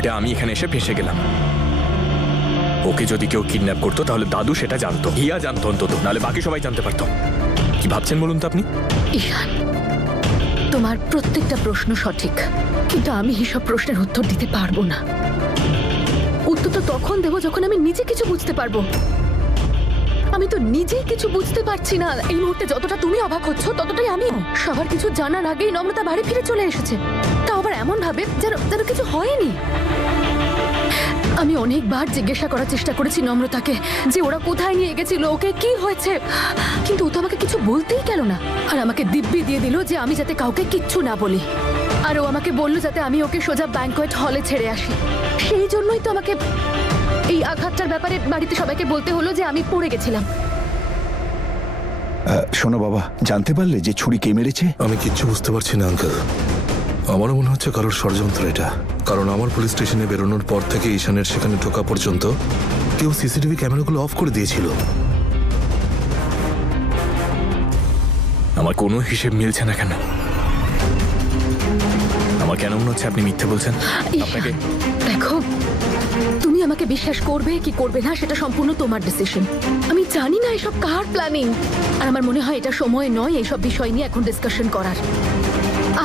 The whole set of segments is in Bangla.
উল্টে আমি এখানে এসে ফেঁসে গেলাম। ওকে যদি কেউ কিডন্যাপ করতো তাহলে দাদু সেটা জানতো, হিয়া জানতো অন্তত, নাহলে বাকি সবাই জানতে পারতো। কি ভাবছেন বলুন তো আপনি? ঈশান, তোমার প্রত্যেকটা প্রশ্ন সঠিক, কিন্তু আমি এসব প্রশ্নের উত্তর দিতে পারবো না। উত্তর তো তখন দেবো যখন আমি নিজে কিছু বুঝতে পারবো। আমি তো নিজেই কিছু বুঝতে পারছি না। এই মুহূর্তে যতটা তুমি অবাক হচ্ছ ততটাই আমিও। সবার কিছু জানার আগেই নম্রতা বাড়ি ফিরে চলে এসেছে, তাও আবার এমন ভাবে যেন যেন কিছু হয়নি। আমি অনেকবার জিজ্ঞাসা করার চেষ্টা করেছি নম্রতাকে যে ওরা কোথায় নিয়ে গেছিল, ওকে কি হয়েছে, কিন্তু ও তো আমাকে কিছু বলতেই গেল না। আর আমাকে দিব্যি দিয়ে দিল যে আমি যাতে কাউকে কিচ্ছু না বলি। আর ও আমাকে বলল যাতে আমি ওকে সোজা ব্যাংকোয়েট হলে ছেড়ে আসি। সেই জন্যই তো আমাকে এই আঘাতটার ব্যাপারে বাড়িতে সবাইকে বলতে হলো যে আমি পড়ে গেছিলাম। শোনো বাবা, জানতে পারলে যে ছুরি কে মেরেছে? আমি কিচ্ছু বুঝতে পারছি না আঙ্কেল। আমারও মনে হচ্ছে কারোর ষড়যন্ত্র এটা, কারণ আমার পুলিশ স্টেশনে বেরোনোর পর থেকে ঈশানের সেখানে ঢোকা পর্যন্ত কেউ সিসিটিভি ক্যামেরাগুলো অফ করে দিয়েছিল। আমার কোনো হিসেব মিলছে না কেন? আমার কেন মনে হচ্ছে আপনি মিথ্যে বলছেন? আপনাকে দেখো, তুমি আমাকে বিশ্বাস করবে কি করবে না সেটা সম্পূর্ণ তোমার ডিসিশন। আমি জানি না এসব কার প্ল্যানিং, আর আমার মনে হয় এটা সময় নয় এইসব বিষয় নিয়ে এখন ডিসকাশন করার।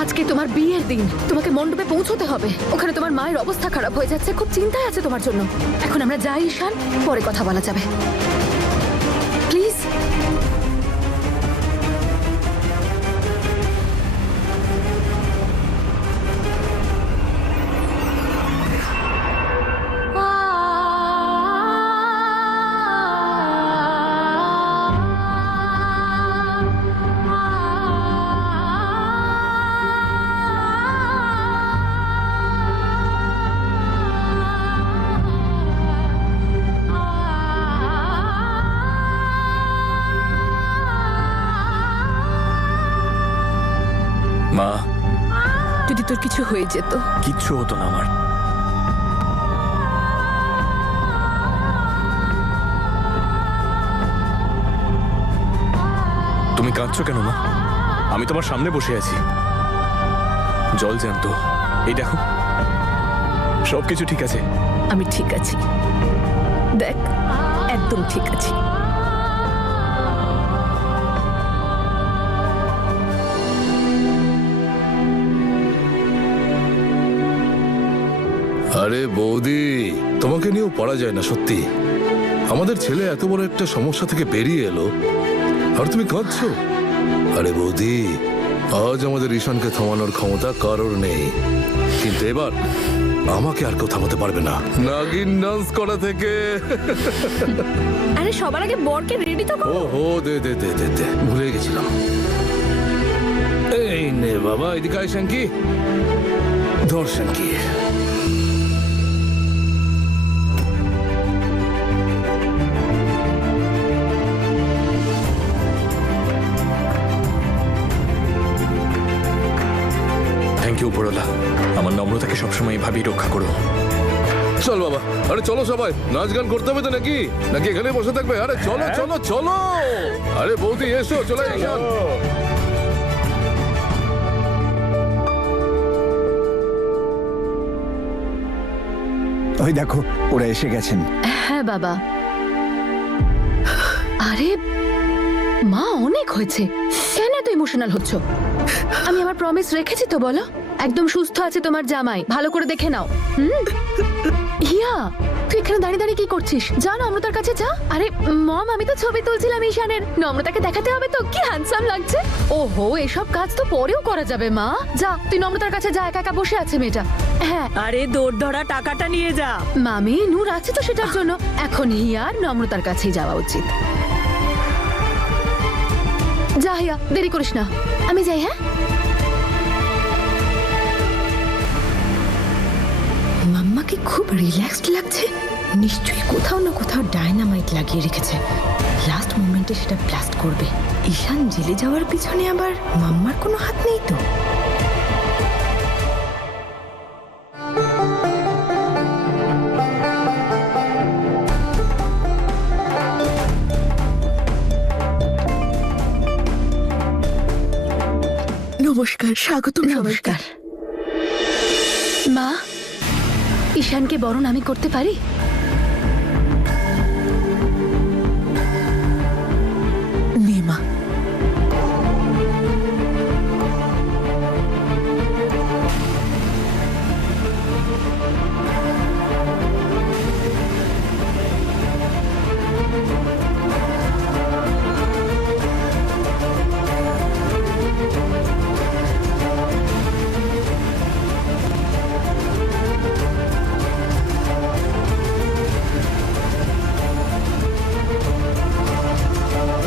আজকে তোমার বিয়ের দিন, তোমাকে মণ্ডপে পৌঁছতে হবে। ওখানে তোমার মায়ের অবস্থা খারাপ হয়ে যাচ্ছে, খুব চিন্তায় আছে তোমার জন্য। এখন আমরা যাই ঈশান, পরে কথা বলা যাবে, প্লিজ। মা, যদি তোর কিছু হয়ে যেত। কিচ্ছু হতো না আমার। তুমি কাঁদছো কেন মা? আমি তোমার সামনে বসে আছি, জল জ্যান্ত। এই দেখো, সবকিছু ঠিক আছে। আমি ঠিক আছি, দেখ, একদম ঠিক আছি। আরে বৌদি, তোমাকে নিয়েও পড়া যায় না সত্যি। আমাদের ছেলে এত বড় একটা সমস্যা থেকে বেরিয়ে এলো আর তুমি কাঁদছো। আরে বৌদি, আজ আমাদের ঈশানকে থামানোর ক্ষমতা কারোর নেই, কিন্তু এবার আমাকে আর কেউ থামাতে পারবে না। নাগিন ডান্স করা থেকে। আরে সবার আগে বরকে রেডি তো করো। ও দে দে দে দে দে, ভুলে গেছিলাম। এই নে বাবা, এদিকে আয় শাঙ্কি, ধর শাঙ্কি। থ্যাংক ইউ উপরওয়ালা, আমার নম্রতাকে সবসময় এভাবেই রক্ষা করো। চল বাবা, আরে চলো সবাই, নাচ গান করতে হবে তো নাকি নাকি এখানে বসে থাকবে? আরে চলো চলো চলো, আরে বৌদি এসো, চলে ঈশান। ওই দেখো, ওরা এসে গেছেন। হ্যাঁ বাবা। আরে মা, অনেক হয়েছে, কেন এত ইমোশনাল হচ্ছ? আমি আমার প্রমিস রেখেছি তো, বলো। একদম সুস্থ আছে তোমার জামাই, ভালো করে দেখে নাও। হিয়া, তুই এখানে দাঁড়িয়ে দাঁড়িয়ে কি করছিস? যা নম্রতার কাছে যা। আরে মম, আমি তো ছবি তুলছিলাম ঈশানের, নম্রতাকে দেখাতে হবে তো কি হ্যান্ডসাম লাগছে। ওহো, এসব কাজ তো পরেও করা যাবে মা। যা, তুই নম্রতার কাছে যা, একা একা বসে আছে মেয়েটা। হ্যাঁ, আরে দৌড় ধরা টাকাটা নিয়ে যা। মামি, নূর আছে তো সেটার জন্য। এখন হিয়ার নম্রতার কাছেই যাওয়া উচিত। যা হিয়া, দেরি করিস না, আমি যাই। হ্যাঁ, মাম্মাকে খুব রিল্যাক্সড লাগছে। নিশ্চয়ই কোথাও না কোথাও ডায়নামাইট লাগিয়ে রেখেছে, লাস্ট মোমেন্টে সেটা ব্লাস্ট করবে। ঈশান জেলে যাওয়ার পিছনে আবার মাম্মার কোনো হাত নেই তো? নমস্কার, স্বাগত। নমস্কার মা। ঈশানকে বরণ আমি করতে পারি? নেমা,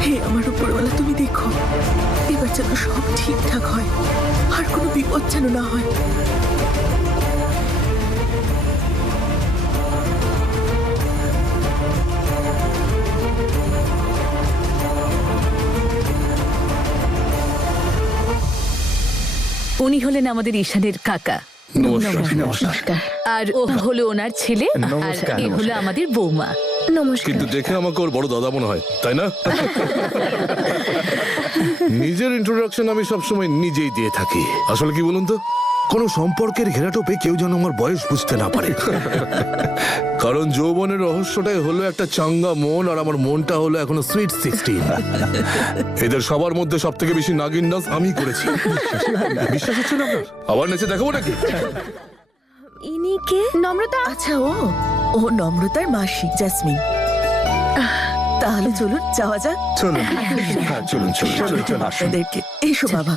হে আমার উপরওয়ালা, তুমি দেখো এবার যেন সব ঠিকঠাক হয়, আর কোনো বিপদ যেন না হয়। উনি হলেন আমাদের ঈশানের কাকা, নমস্কার। আর ও হলো ওনার ছেলে, আর নমস্কার, এ হলো আমাদের বৌমা। নমস্কার। কিন্তু দেখে আমাকে ওর বড় দাদা মনে হয়, তাই না? নিজের ইন্ট্রোডাকশন আমি সবসময় নিজেই দিয়ে থাকি। আসলে কি বলুন তো, কোনো সম্পর্কের ঘেরাটোপে কেউ যেন আমার বয়স বুঝতে না পারে। কারণ যৌবনের রহস্যটাই হলো একটা চাঙ্গা মন, আর আমার মনটা হলো এখনো সুইট 16। এদের সবার মধ্যে সব থেকে বেশি নাগিন ডান্স আমি করেছি। বিশ্বাস হচ্ছে না আপনার? আবার নেচে দেখাবো নাকি? ইনি কে? নম্রতা। আচ্ছা, ও নম্রতার মাসি জেসমিন। তাহলে চলুন যাওয়া যাক। চলুন হ্যাঁ, চলুন চলুন চলুন চলুন আসুন। আপনাদেরকে এসো বাবা।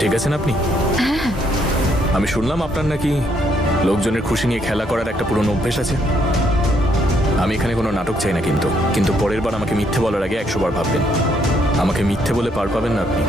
ঠিক আছেন আপনি? আমি শুনলাম আপনার নাকি লোকজনের খুশি নিয়ে খেলা করার একটা পুরনো অভ্যেস আছে। আমি এখানে কোনো নাটক চাই না, কিন্তু পরের বার আমাকে মিথ্যে বলার আগে 100 বার ভাববেন। আমাকে মিথ্যে বলে পার পাবেন না আপনি।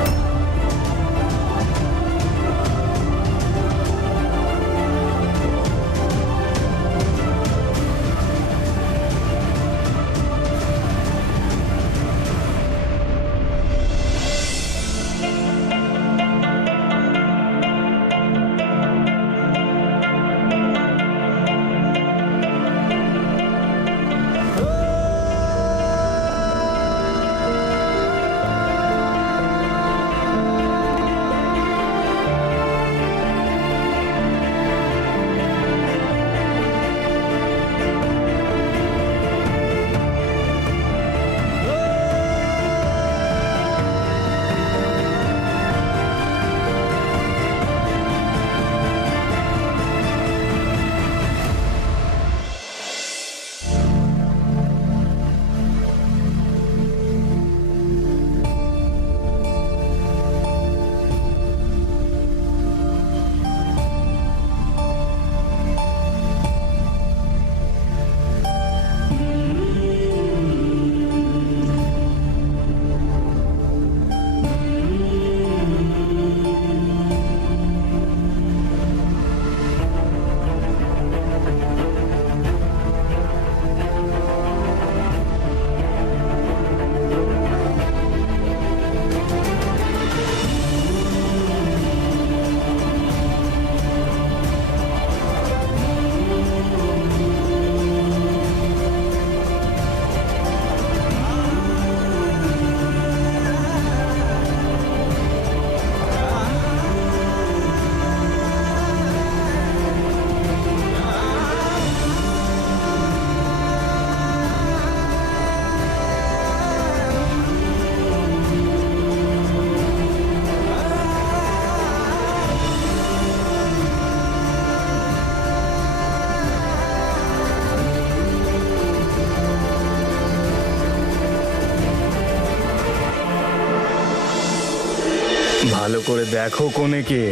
ভালো করে দেখো কোনে কে,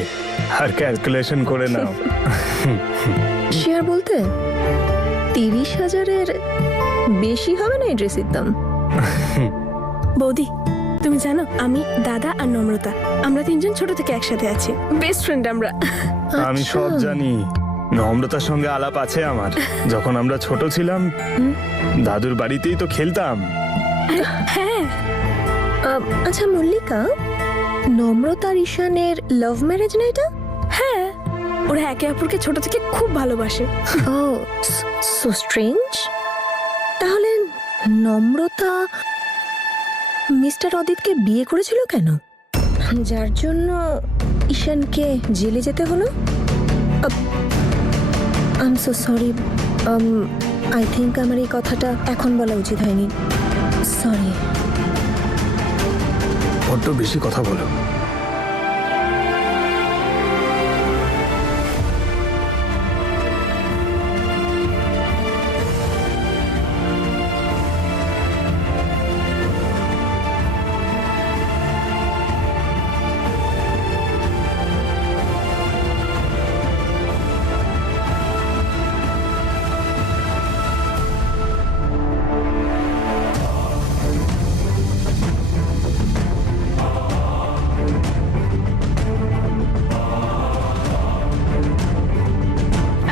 আর ক্যালকুলেশন করে নাও। শেয়ার বলতে 30,000-এর বেশি হবে না এই ড্রেসের দাম। বৌদি, তুমি জানো আমি, দাদা আর নম্রতা, আমরা তিনজন ছোট থেকে একসাথে আছি, বেস্ট ফ্রেন্ড আমরা। আমি সব জানি, নম্রতার সঙ্গে আলাপ আছে আমার। যখন আমরা ছোট ছিলাম দাদুর বাড়িতেই তো খেলতাম। হ্যাঁ, আচ্ছা মল্লিকা, নম্রতা আর ঈশানের লাভ ম্যারেজ না এটা? হ্যাঁ, ওরা একে অপরকে ছোট থেকে খুব ভালোবাসে। ও সো স্ট্রেঞ্জ। তাহলে নম্রতা মিস্টার অদিতকে বিয়ে করেছিল কেন, যার জন্য ঈশানকে জেলে যেতে হলো? I am so sorry, I think আমার এই কথাটা এখন বলা উচিত হয়নি, সরি। বড্ড বেশি কথা বলো।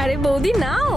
আরে বৌদি নাও।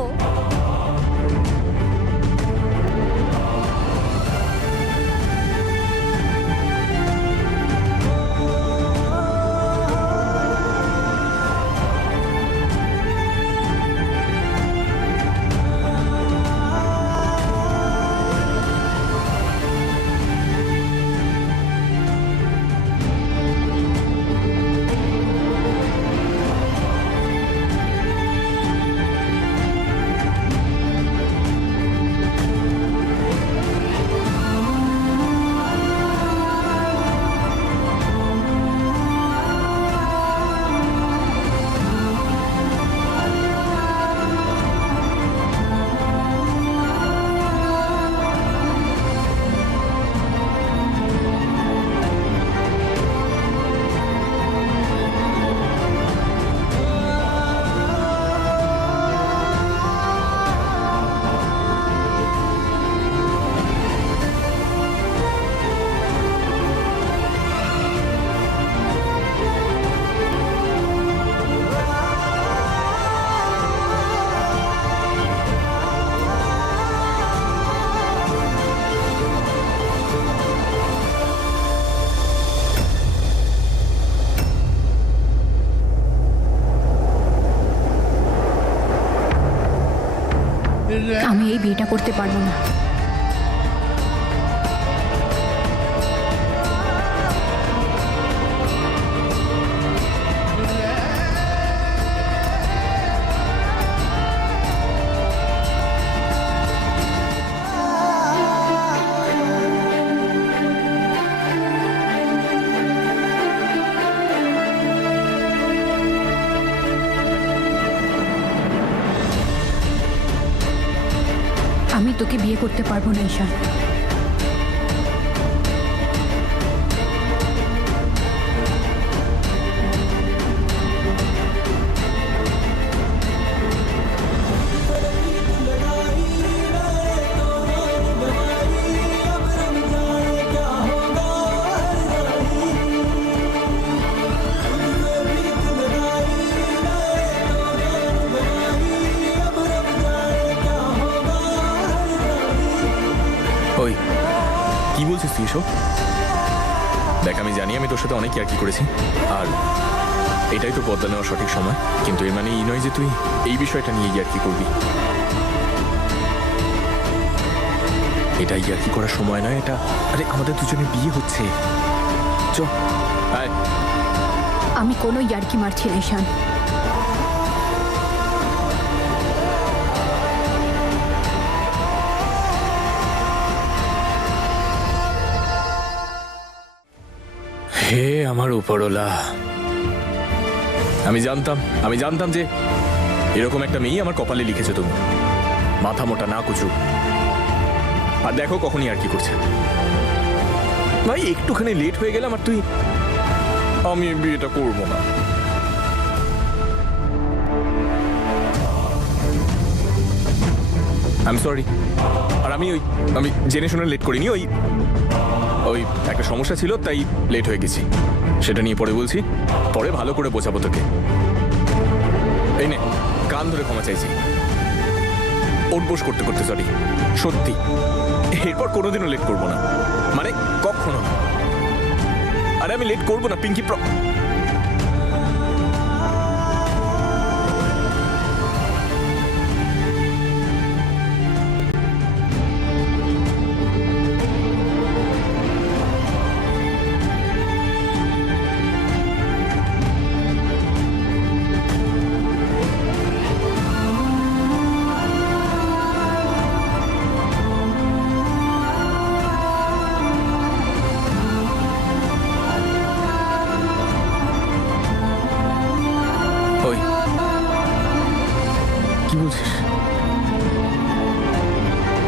আমি এই বিয়েটা করতে পারবো না। আমি তোকে বিয়ে করতে পারবো না ঈশান। ওই কি বলছিস তুই এসব? দেখ, আমি জানি আমি তোর সাথে অনেক ইয়ার্কি করেছি, আর এটাই তো বদলা নেওয়ার সঠিক সময়, কিন্তু এর মানে এই নয় যে তুই এই বিষয়টা নিয়ে ইয়ার্কি করবি। এটা ইয়ার্কি করার সময় নয়, এটা আরে আমাদের দুজনের বিয়ে হচ্ছে। চ আয়। আমি কোনো ইয়ার্কি মারছি না ঈশান। হে আমার উপরওয়ালা, আমি জানতাম যে এরকম একটা মেয়ে আমার কপালে লিখেছে তুমি। মাথা মোটা না কুচু, আর দেখো কখনই আর কি করছে। ভাই একটুখানি লেট হয়ে গেলাম আর তুই আমি বিয়েটা করবো না। I am sorry. আর আমি জেনে শুনে লেট করিনি, ওই একটা সমস্যা ছিল তাই লেট হয়ে গেছি। সেটা নিয়ে পরে বলছি, পরে ভালো করে বোঝাবো তোকে। এই নে কান ধরে ক্ষমা চাইছি। ওঠবোস করতে করতে সরি, সত্যি এরপর কোনোদিনও লেট করবো না, মানে কখনো না। আরে আমি লেট করবো না পিঙ্কি।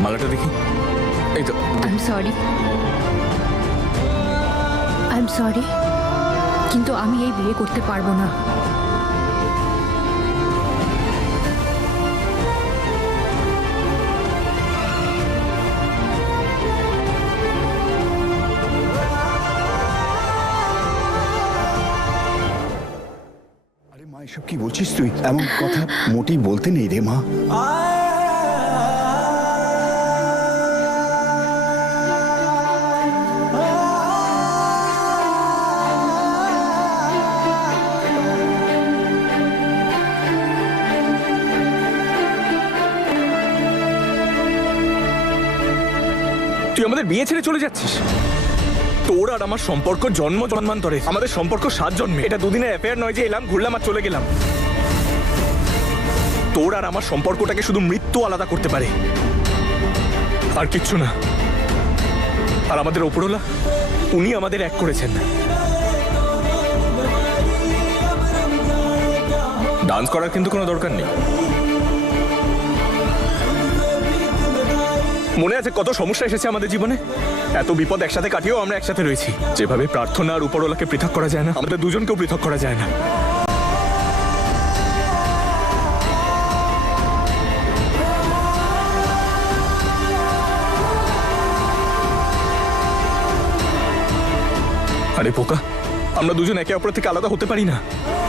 মালাটা দেখি। এই তো। আই এম সরি কিন্তু আমি এই বিয়ে করতে পারবো না। আরে মা, এসব কি বলছিস তুই? এমন কথা মোটেই বলতে নেই রে মা। তুই আমাদের বিয়ে ছেড়ে চলে যাচ্ছিস? তোর আর আমার সম্পর্ক জন্ম জন্মান্তরে, আমাদের সম্পর্ক 7 জন্মে। এটা দুদিনের অ্যাফেয়ার নয় যে এলাম ঘুরলাম আর চলে গেলাম। তোর আর আমার সম্পর্কটাকে শুধু মৃত্যু আলাদা করতে পারে, আর কিচ্ছু না। আর আমাদের ওপরওয়ালা, উনি আমাদের এক করেছেন। ডান্স করার কিন্তু কোনো দরকার নেই। মনে আছে কত সমস্যা এসেছে আমাদের জীবনে? এত বিপদ একসাথে কাটিয়েও আমরা একসাথে রয়েছি। যেভাবে প্রার্থনা আর উপরওয়ালাকে পৃথক করা যায় না, আমাদের দুজনকেও পৃথক করা যায় না। আরে পোকা, আমরা দুজন একে অপর থেকে আলাদা হতে পারি না।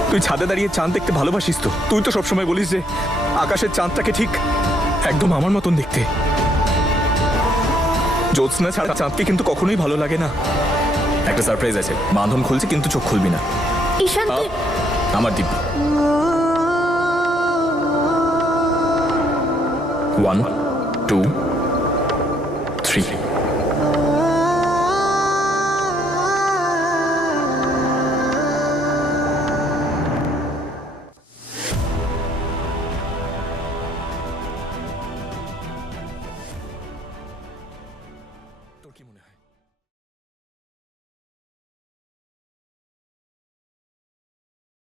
তুই ছাদে দাঁড়িয়ে চাঁদ দেখতে ভালোবাসিস তো? তুই তো সবসময় বলিস যে আকাশের চাঁদটাকে ঠিক একদম আমার মতন দেখতে। জ্যোৎস্না ছাড়া চাঁদকে কিন্তু কখনোই ভালো লাগে না। একটা সারপ্রাইজ আছে, বাঁধন খুলছে কিন্তু চোখ খুলবি না। ঈশান তুই আমার দিব্যি। 1 2 3